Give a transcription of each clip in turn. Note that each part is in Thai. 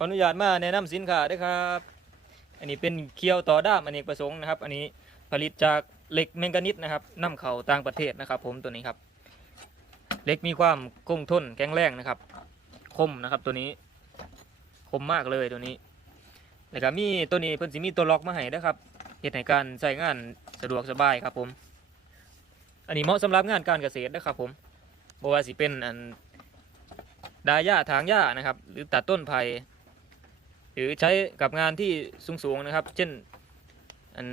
ขออนุญาตมาแนะนำสินค้าด้วยครับ อันนี้เป็นเคียวต่อด้ามอเนกประสงค์นะครับ อันนี้ผลิตจากเหล็กแมงกานิสนะครับนำเข้าต่างประเทศนะครับ ผมตัวนี้ครับเหล็กมีความคงทนแข็งแรงนะครับ คมนะครับตัวนี้คมมากเลยตัวนี้แล้วก็มีตัวนี้เพิ่นสิมีตัวล็อกมาให้นะครับเฮ็ดให้การใช้งานสะดวกสบายครับผม อันนี้เหมาะสำหรับงานการเกษตรนะครับ ผมบ่ว่าสิเป็นอันดาหญ้าถางหญ้านะครับ หรือตัดต้นไผ่ หรือใช้กับงานที่สูงๆนะครับ เช่นอัน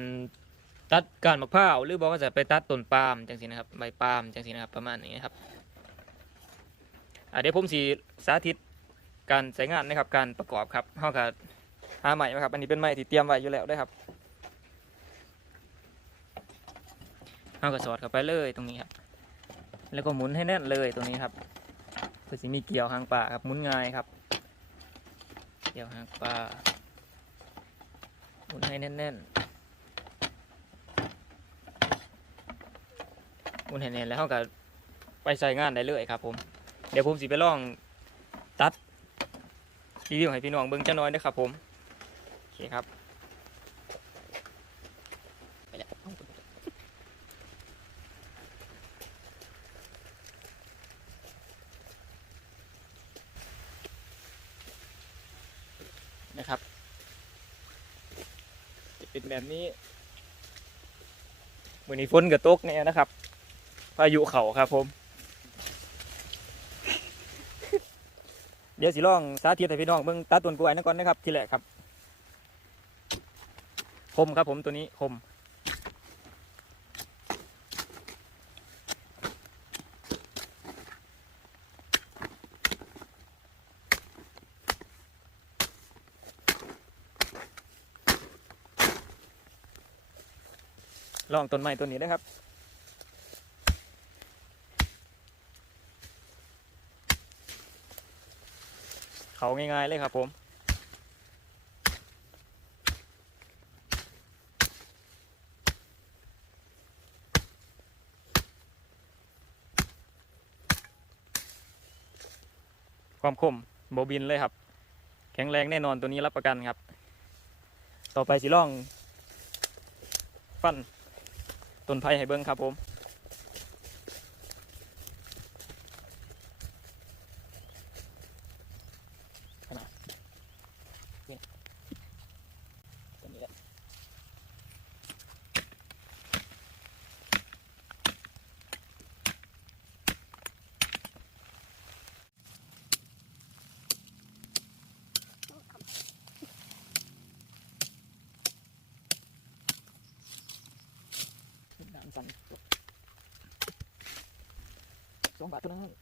ตัดกานมะพร้าวหรือบอกว่าจะไปตัดต้นปาล์มจังสีนะครับใบปาล์มจังสีนะครับประมาณนี้ครับเดี๋ยวผมสีสาธิตการใช้งานนะครับการประกอบครับเฮาก็หาใหม่มาครับอันนี้เป็นไม้ที่เตรียมไว้อยู่แล้วได้ครับเฮาก็สอดเข้าไปเลยตรงนี้ครับ แล้วก็หมุนให้แน่นเลยตรงนี้ครับเพื่อสิมีเกี่ยวหางปลาครับหมุนง่ายครับ เกี่ยวหางปลาหมุนให้แน่นๆหมุนให้แน่นแล้วเขาก็ไปใส่งานได้เลยครับ ผม เดี๋ยวผมสิไปลองตัดรีวิวให้พี่น้องเบิ้งจ้าน้อยนะครับผม โอเคครับไปแล้ว นะครับ จะเป็นแบบนี้มือนี้ฝนกับตกเนี่ยนะครับพายุเข่าครับผม เดี๋ยวสิลองสาธิตให้พี่น้องเบิ่งตัดต้นกล้วยนั่นก่อนนะครับ ทีแรกครับ คมครับผมตัวนี้คม ลองต้นไม้ต้นนี้นะครับ เขาง่าย ๆ เลยครับผมความคมโบบินเลยครับ แข็งแรงแน่นอนตัวนี้รับประกันครับ ต่อไปสิล่อง ฟัน ต้นไผ่ให้เบิ้งครับผม ขนาดนี่ตัวนี้แหละน้ำสั่นส องบาทเท่านั้น